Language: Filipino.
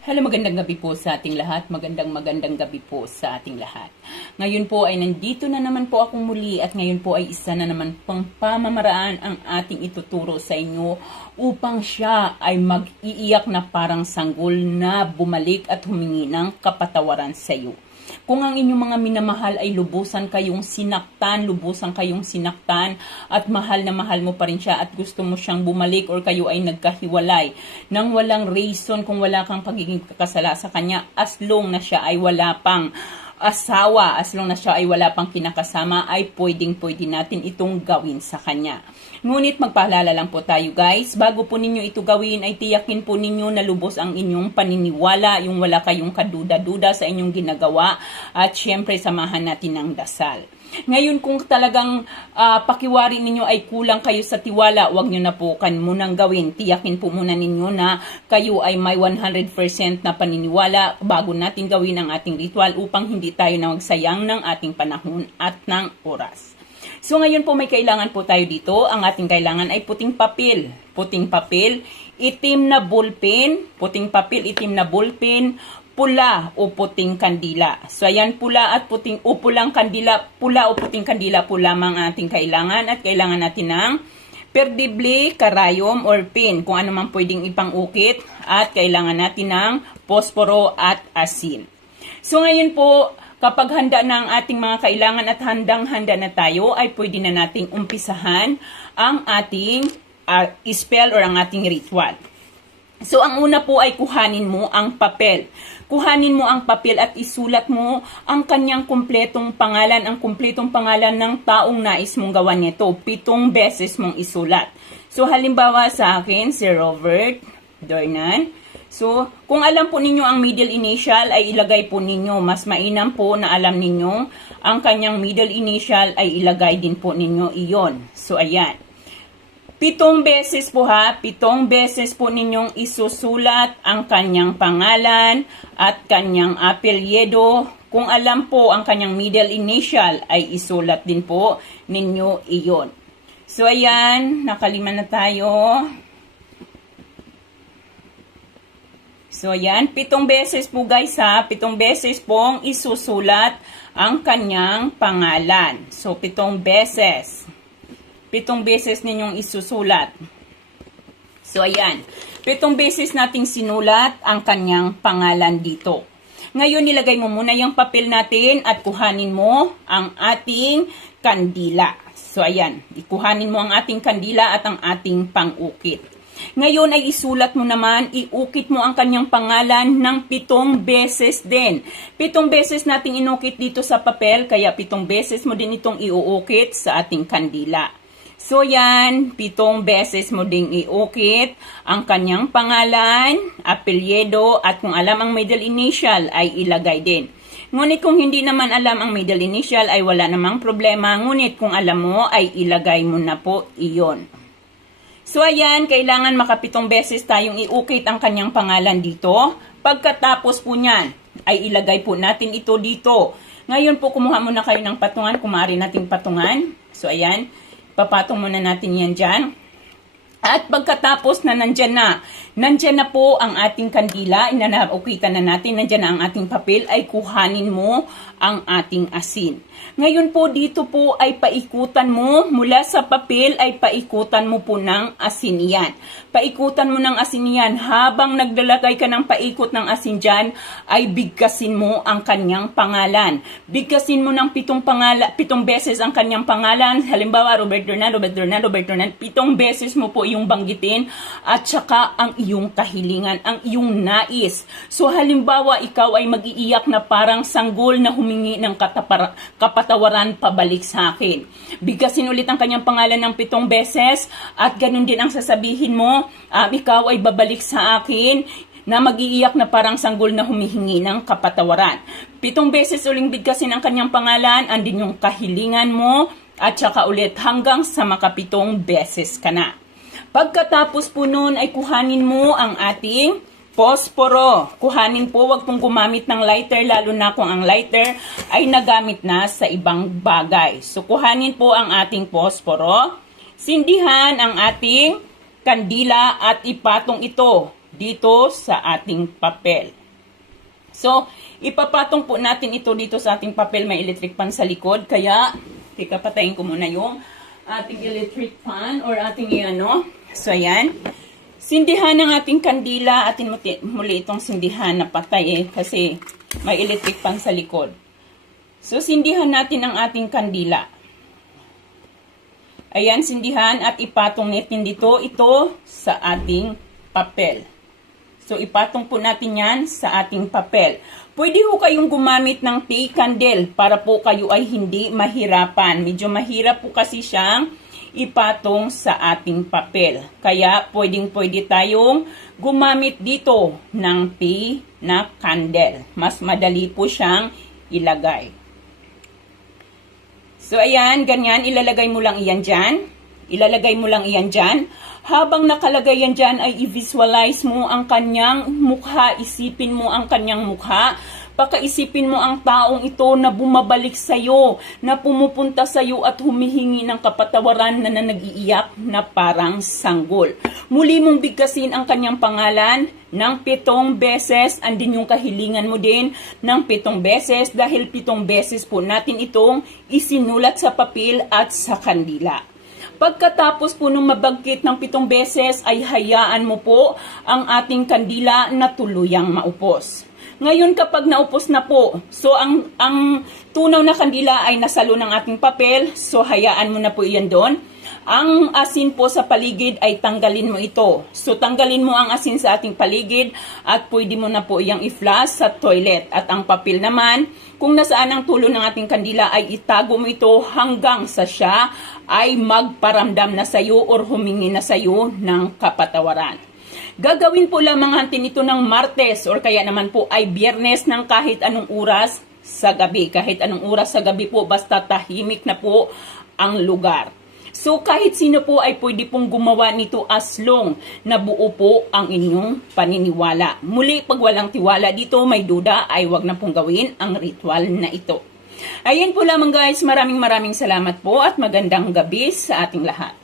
Hello, magandang gabi po sa ating lahat. Magandang magandang gabi po sa ating lahat. Ngayon po ay nandito na naman po akong muli at ngayon po ay isa na naman pang pamamaraan ang ating ituturo sa inyo upang siya ay mag-iiyak na parang sanggol na bumalik at humingi ng kapatawaran sa iyo. Kung ang inyong mga minamahal ay lubusan kayong sinaktan, lubusan kayong sinaktan at mahal na mahal mo pa rin siya at gusto mo siyang bumalik or kayo ay nagkahiwalay nang walang reason kung wala kang pagiging kakasala sa kanya as long na siya ay wala pang asawa, as long na siya ay wala pang kinakasama, ay pwedeng pwede natin itong gawin sa kanya. Ngunit magpaalala lang po tayo guys, bago po ninyo ito gawin ay tiyakin po ninyo na lubos ang inyong paniniwala, yung wala kayong kaduda-duda sa inyong ginagawa at syempre samahan natin ng dasal. Ngayon kung talagang ah, pakiwari ninyo ay kulang kayo sa tiwala, wag nyo na po kan munang gawin. Tiyakin po muna ninyo na kayo ay may 100% na paniniwala bago natin gawin ang ating ritual upang hindi tayo na magsayang ng ating panahon at ng oras. So ngayon po may kailangan po tayo dito. Ang ating kailangan ay puting papel. Puting papel, itim na ballpen, puting papel, itim na ballpen, pula o puting kandila. So ayan pula at puting o pulang kandila, pula o puting kandila po lamang ang ating kailangan at kailangan natin ng perdible, karayom or pin kung ano man pwedeng ipangukit at kailangan natin ng posporo at asin. So ngayon po, kapag handa na ang ating mga kailangan at handang-handa na tayo, ay pwede na nating umpisahan ang ating ah, spell or ang ating ritual. So, ang una po ay kuhanin mo ang papel. Kuhanin mo ang papel at isulat mo ang kanyang kumpletong pangalan, ang kumpletong pangalan ng taong nais mong gawan nito. Pitong beses mong isulat. So, halimbawa sa akin, si Robert Dornan. So, kung alam po ninyo ang middle initial, ay ilagay po ninyo. Mas mainam po na alam ninyo ang kanyang middle initial ay ilagay din po ninyo iyon. So, ayan. Pitong beses po ha, pitong beses po ninyong isusulat ang kanyang pangalan at kanyang apelyedo. Kung alam po ang kanyang middle initial ay isulat din po ninyo iyon. So ayan, nakalima na tayo. So ayan, pitong beses po guys ha, pitong beses pong isusulat ang kanyang pangalan. So pitong beses pitong beses ninyong isusulat. So, ayan. Pitong beses nating sinulat ang kanyang pangalan dito. Ngayon, nilagay mo muna yung papel natin at kuhanin mo ang ating kandila. So, ayan. Ikuhanin mo ang ating kandila at ang ating pangukit. Ngayon ay isulat mo naman, iukit mo ang kanyang pangalan ng pitong beses din. Pitong beses nating inukit dito sa papel, kaya pitong beses mo din itong iuukit sa ating kandila. So yan, pitong beses mo ding iukit ang kanyang pangalan, apelyedo, at kung alam ang middle initial ay ilagay din. Ngunit kung hindi naman alam ang middle initial ay wala namang problema, ngunit kung alam mo ay ilagay mo na po iyon. So ayan, kailangan makapitong beses tayong iukit ang kanyang pangalan dito. Pagkatapos po niyan, ay ilagay po natin ito dito. Ngayon po, kumuha muna kayo ng patungan, kumari nating patungan. So ayan, Papatong muna natin yan dyan. At pagkatapos na nandyan na, nandyan na po ang ating kandila, inanaukitan na natin, nandyan na ang ating papel, ay kuhanin mo ang ating asin. Ngayon po dito po ay paikutan mo, mula sa papel ay paikutan mo po ng asin yan. Paikutan mo ng asin yan, habang naglalagay ka ng paikot ng asin dyan, ay bigkasin mo ang kanyang pangalan. Bigkasin mo ng pitong, pangala, pitong beses ang kanyang pangalan, halimbawa Robert Dornan, Robert Dornan, Robert Dornan, pitong beses mo po iyong banggitin at saka ang iyong kahilingan, ang iyong nais. So halimbawa ikaw ay mag-iiyak na parang sanggol na humingi ng katapara, kapatawaran pabalik sa akin. Bigkasin ulit ang kanyang pangalan ng pitong beses at ganun din ang sasabihin mo, um, ikaw ay babalik sa akin na mag-iiyak na parang sanggol na humihingi ng kapatawaran. Pitong beses uling bigkasin ang kanyang pangalan, andin yung kahilingan mo, at saka ulit hanggang sa makapitong beses ka na. Pagkatapos po nun ay kuhanin mo ang ating posporo. Kuhanin po, wag pong gumamit ng lighter, lalo na kung ang lighter ay nagamit na sa ibang bagay. So, kuhanin po ang ating posporo. Sindihan ang ating kandila at ipatong ito dito sa ating papel. So, ipapatong po natin ito dito sa ating papel. May electric fan sa likod. Kaya, tika patayin ko muna yung ating electric fan or ating ano. So, ayan. Sindihan ng ating kandila. Atin muli itong sindihan na patay eh, kasi may electric fan sa likod. So, sindihan natin ang ating kandila. Ayan, sindihan at ipatong natin dito ito sa ating papel. So, ipatong po natin yan sa ating papel. Pwede ho kayong gumamit ng tea candle para po kayo ay hindi mahirapan. Medyo mahirap po kasi siyang ipatong sa ating papel. Kaya, pwedeng pwede tayong gumamit dito ng tea na candle. Mas madali po siyang ilagay. So, ayan, ganyan, ilalagay mo lang iyan dyan. Ilalagay mo lang iyan dyan. Habang nakalagay yan dyan, ay i-visualize mo ang kanyang mukha. Isipin mo ang kanyang mukha. Pakaisipin mo ang taong ito na bumabalik sa'yo, na pumupunta sa'yo at humihingi ng kapatawaran na, na na parang sanggol. Muli mong bigkasin ang kanyang pangalan ng pitong beses. Andin yung kahilingan mo din ng pitong beses dahil pitong beses po natin itong isinulat sa papel at sa kandila. Pagkatapos po nung mabagkit ng pitong beses ay hayaan mo po ang ating kandila na tuluyang maupos. Ngayon kapag naupos na po, so ang, ang tunaw na kandila ay nasalo ng ating papel, so hayaan mo na po iyan doon. Ang asin po sa paligid ay tanggalin mo ito. So tanggalin mo ang asin sa ating paligid at pwede mo na po iyang i-flush sa toilet. At ang papel naman, kung nasaan ang tulo ng ating kandila ay itago mo ito hanggang sa siya ay magparamdam na sa iyo or humingi na sa iyo ng kapatawaran. Gagawin po lamang natin ito ng Martes or kaya naman po ay Biyernes ng kahit anong oras sa gabi. Kahit anong oras sa gabi po basta tahimik na po ang lugar. So kahit sino po ay pwede pong gumawa nito as long na buo po ang inyong paniniwala. Muli pag walang tiwala dito may duda ay wag na pong gawin ang ritual na ito. Ayan po lamang guys, maraming maraming salamat po at magandang gabi sa ating lahat.